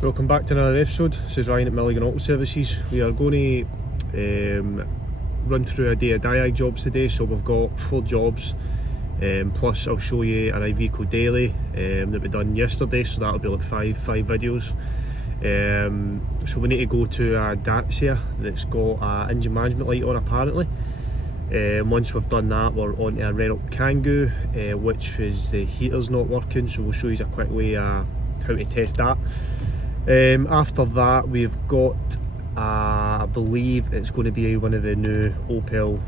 Welcome back to another episode. This is Ryan at Milligan Auto Services. We are going to run through a day of diag jobs today. So we've got 4 jobs, plus I'll show you an Iveco daily that we done yesterday, so that'll be like five videos. So we need to go to a Dacia that's got an engine management light on apparently. Once we've done that, we're on to a Renault Kangoo, which is the heater's not working, so we'll show you a quick way how to test that. After that, we've got I believe it's going to be one of the new Opel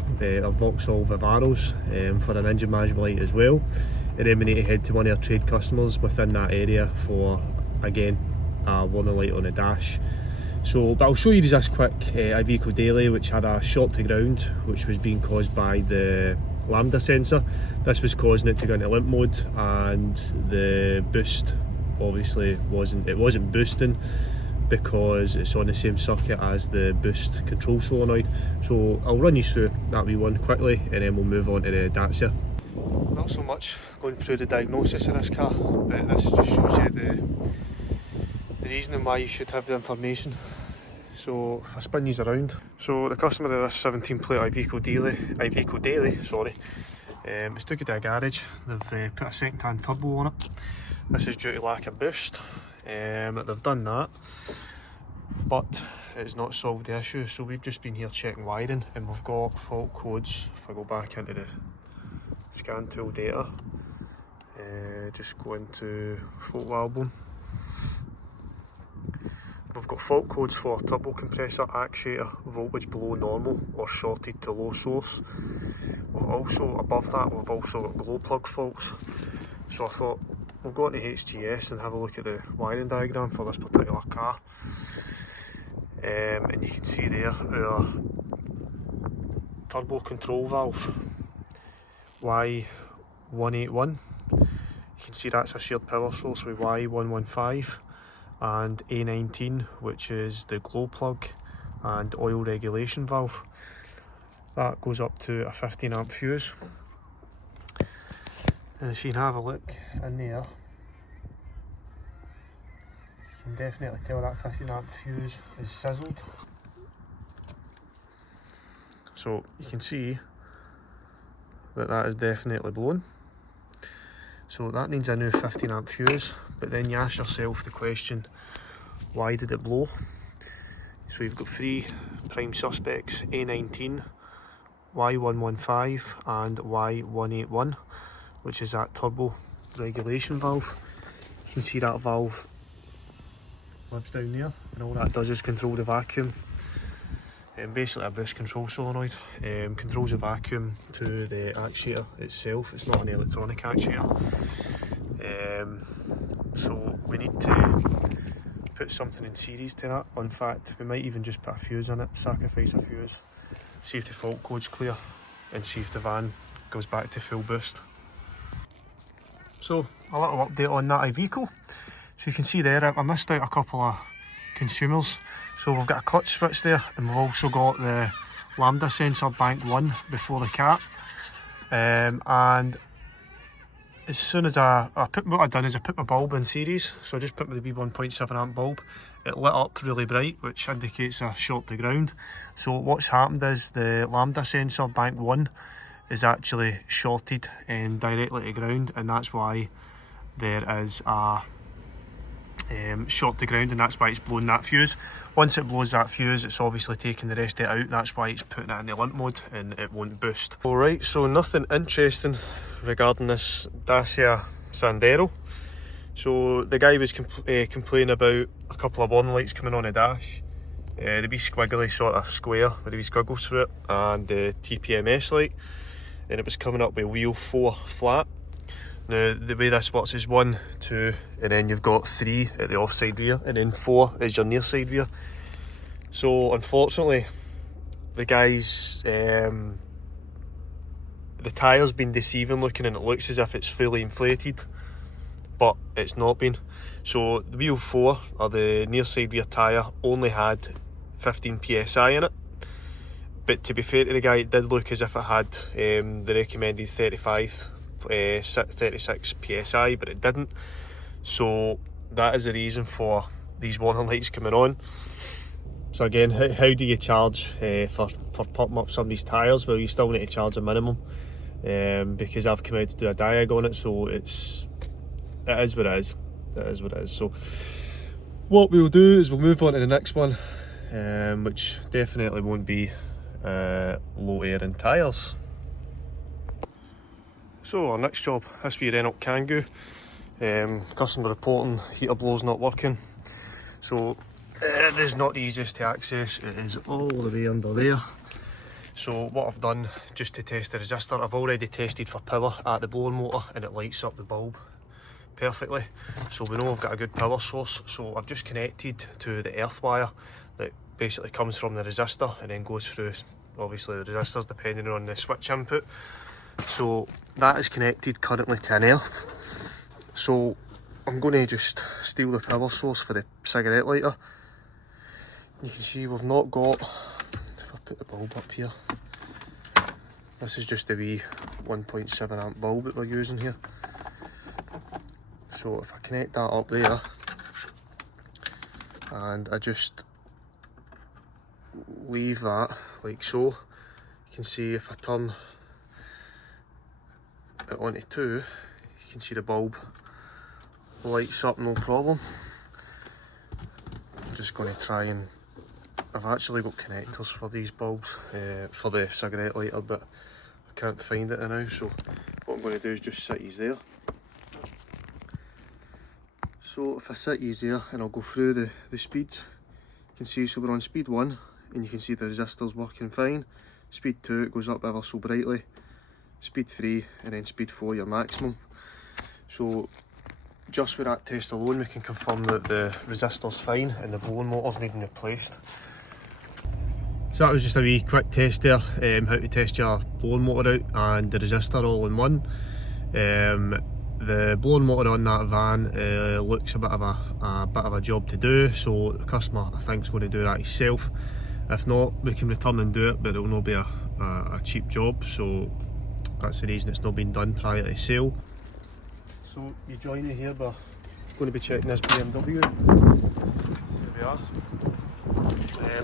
or Vauxhall Vivaros for an engine management light as well, and then we need to head to one of our trade customers within that area for, again, a warning light on the dash. So, but I'll show you this quick Iveco daily, which had a short to ground, which was being caused by the lambda sensor. This was causing it to go into limp mode, and the boost obviously wasn't boosting because it's on the same circuit as the boost control solenoid. So I'll run you through that wee one quickly, and then we'll move on to the Dacia. Not so much going through the diagnosis of this car, but this just shows you the reasoning why you should have the information. So if I spin these around, so the customer of this 17 plate Iveco daily, it's took it to a garage. They've put a second hand turbo on it. This is due to lack of boost. They've done that, but it's not solved the issue. So we've just been here checking wiring, and we've got fault codes. If I go back into the scan tool data, just go into photo album. We've got fault codes for turbo compressor, actuator, voltage below normal or shorted to low source. We've also, above that, we've also got glow plug faults. So I thought we'll go into HGS and have a look at the wiring diagram for this particular car. And you can see there our turbo control valve, Y181. You can see that's a shared power source with Y115. And A19, which is the glow plug and oil regulation valve. That goes up to a 15 amp fuse. And as you can have a look in there, you can definitely tell that 15 amp fuse is sizzled. So you can see that is definitely blown. So that needs a new 15 amp fuse, but then you ask yourself the question, why did it blow? So you've got 3 prime suspects, A19, Y115 and Y181, which is that turbo regulation valve. You can see that valve lives down there, and all that does is control the vacuum. Basically a boost control solenoid, controls the vacuum to the actuator itself. It's not an electronic actuator. So we need to put something in series to that. In fact, we might even just put a fuse in it, sacrifice a fuse, see if the fault code's clear, and see if the van goes back to full boost. So a little update on that Iveco. So you can see there, I missed out a couple of consumers. So we've got a clutch switch there, and we've also got the lambda sensor bank 1 before the cap. And as soon as what I've done is I put my bulb in series. So I just put the wee 1.7 amp bulb. It lit up really bright, which indicates a short to ground. So what's happened is the lambda sensor bank 1 is actually shorted and directly to ground, and that's why there is a short to ground, and that's why it's blown that fuse. Once it blows that fuse, it's obviously taking the rest of it out. That's why it's putting it in the limp mode and it won't boost. Alright, so nothing interesting regarding this Dacia Sandero. So the guy was complaining about a couple of warning lights coming on the dash. The wee squiggly sort of square with the wee squiggles through it, and the TPMS light, and it was coming up with wheel 4 flat. Now the way this works is 1, 2, and then you've got 3 at the offside rear, and then 4 is your near side rear. So unfortunately, the guy's the tyre's been deceiving looking, and it looks as if it's fully inflated, but it's not been. So the wheel 4, or the near side rear tyre, only had 15 psi in it. But to be fair to the guy, it did look as if it had the recommended 36 psi, but it didn't. So that is the reason for these warning lights coming on. So again, how do you charge for pumping up somebody's tyres? Well, you still need to charge a minimum, because I've come out to do a diag on it, so it is what it is. It is what it is. So what we'll do is we'll move on to the next one, which definitely won't be low air and tyres. So our next job has to be Renault Kangoo. Customer reporting heater blow's not working. So it is not the easiest to access, it is all the way under there. So what I've done, just to test the resistor, I've already tested for power at the blower motor and it lights up the bulb perfectly. So we know I've got a good power source. So I've just connected to the earth wire that basically comes from the resistor and then goes through, obviously the resistors depending on the switch input. So that is connected currently to an earth. So I'm going to just steal the power source for the cigarette lighter. You can see we've not got, if I put the bulb up here, this is just the wee 1.7 amp bulb that we're using here. So if I connect that up there and I just leave that like so, you can see if I turn it onto 2, you can see the bulb lights up no problem. I'm just going to try and, I've actually got connectors for these bulbs, for the cigarette lighter, but I can't find it now, so what I'm going to do is just set these there. So if I set these there and I'll go through the speeds, you can see, so we're on speed 1 and you can see the resistor's working fine. Speed 2, it goes up ever so brightly. Speed 3 and then speed 4 your maximum. So just with that test alone we can confirm that the resistor's fine and the blower motor's needing replaced. So that was just a wee quick test there, how to test your blower motor out and the resistor all in one. The blower motor on that van looks a bit of a job to do, so the customer I think is going to do that himself. If not, we can return and do it, but it will not be a cheap job, so that's the reason it's not been done prior to sale. So you join me here, we're going to be checking this BMW. Here we are.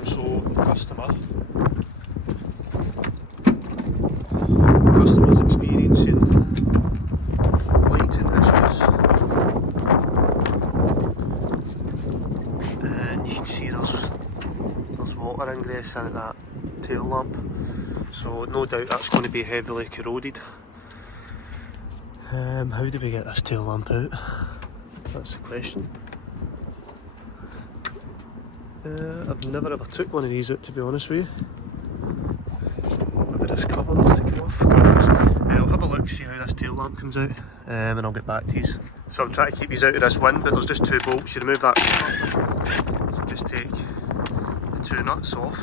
So customer's experiencing lighting issues, and you can see there's water ingress into that tail lamp, so no doubt that's going to be heavily corroded. How do we get this tail lamp out? That's the question. I've never ever took one of these out, to be honest with you. Maybe this cover needs to come off. I'll have a look, see how this tail lamp comes out, and I'll get back to you. So I'm trying to keep these out of this wind, but there's just 2 bolts. You remove that cover, so just take the 2 nuts off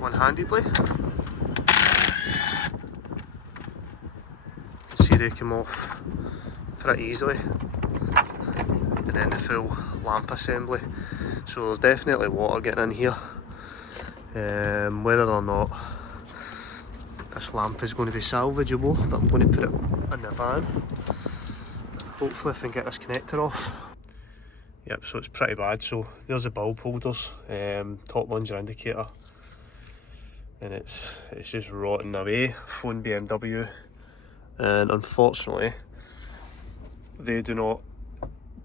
one-handedly. You can see they come off pretty easily, and then the full lamp assembly. So there's definitely water getting in here. Whether or not this lamp is going to be salvageable, but I'm going to put it in the van. Hopefully I can get this connector off. Yep, so it's pretty bad. So there's the bulb holders, top one's your indicator, and it's just rotting away. Phone BMW, and unfortunately they do not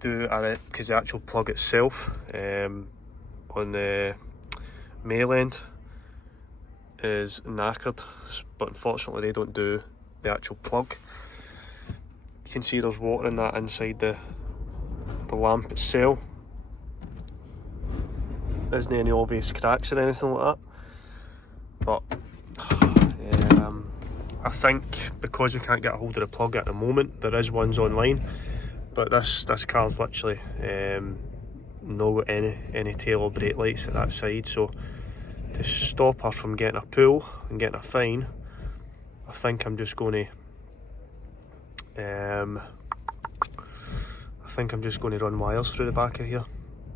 do it because the actual plug itself on the male end is knackered, but unfortunately they don't do the actual plug. You can see there's water in that inside the lamp itself. There isn't any obvious cracks or anything like that, but I think because we can't get a hold of the plug at the moment, there is ones online, but this car's literally not got any tail or brake lights at that side, so to stop her from getting a pull and getting a fine, I think I'm just going to run wires through the back of here,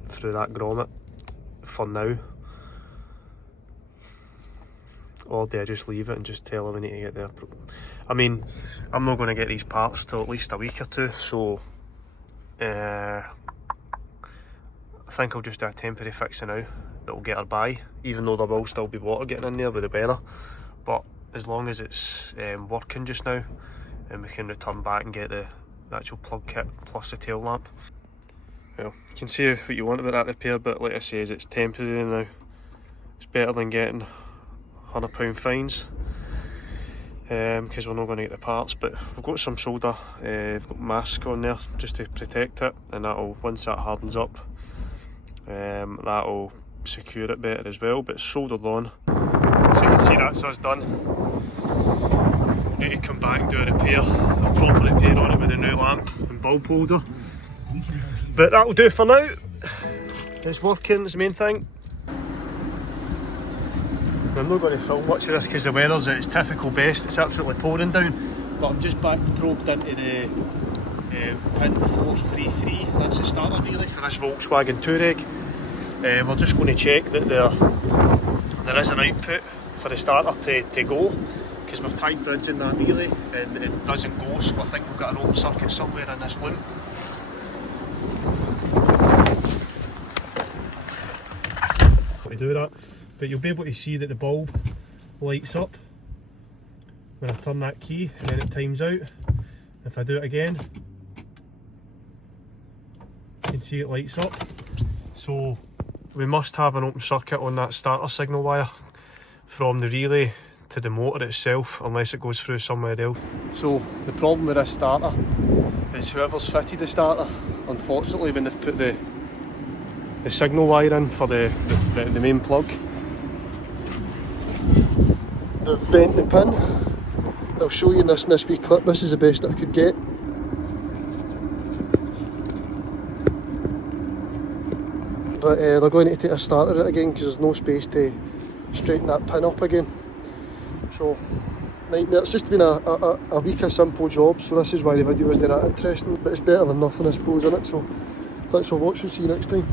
through that grommet for now. Or do I just leave it and just tell her we need to get there? I mean, I'm not going to get these parts till at least a week or 2, so think I'll just do a temporary fix now that will get her by, even though there will still be water getting in there with the weather. But as long as it's working just now, and we can return back and get the actual plug kit plus the tail lamp. Well, you can see what you want about that repair, but like I say, it's temporary now. It's better than getting £100 fines, because we're not going to get the parts. But we've got some solder, we've got mask on there just to protect it, and that'll, once that hardens up, that'll secure it better as well. But it's soldered on, so you can see that's us done. We'll need to come back and do a repair, a proper repair on it with a new lamp and bulb holder. But that'll do for now. It's working, it's the main thing. I'm not going to film much of this because the weather's at its typical best. It's absolutely pouring down. But I'm just back probed into the pin 433. That's the starter relay for this Volkswagen Touareg. We're just going to check that there is an output for the starter to go, because we've tried bridging that relay and it doesn't go, so I think we've got an open circuit somewhere in this loop. To do that, but you'll be able to see that the bulb lights up when I turn that key, and then it times out. If I do it again, you can see it lights up. So we must have an open circuit on that starter signal wire from the relay to the motor itself, unless it goes through somewhere else. So the problem with this starter is whoever's fitted the starter, unfortunately, when they've put the signal wire in for the main plug, they've bent the pin. I'll show you this in this wee clip. This is the best that I could get. But they're going to take a starter out again because there's no space to straighten that pin up again. So, nightmare. It's just been a week of simple job, so this is why the video isn't that interesting, but it's better than nothing, I suppose, isn't it? So thanks for watching, see you next time.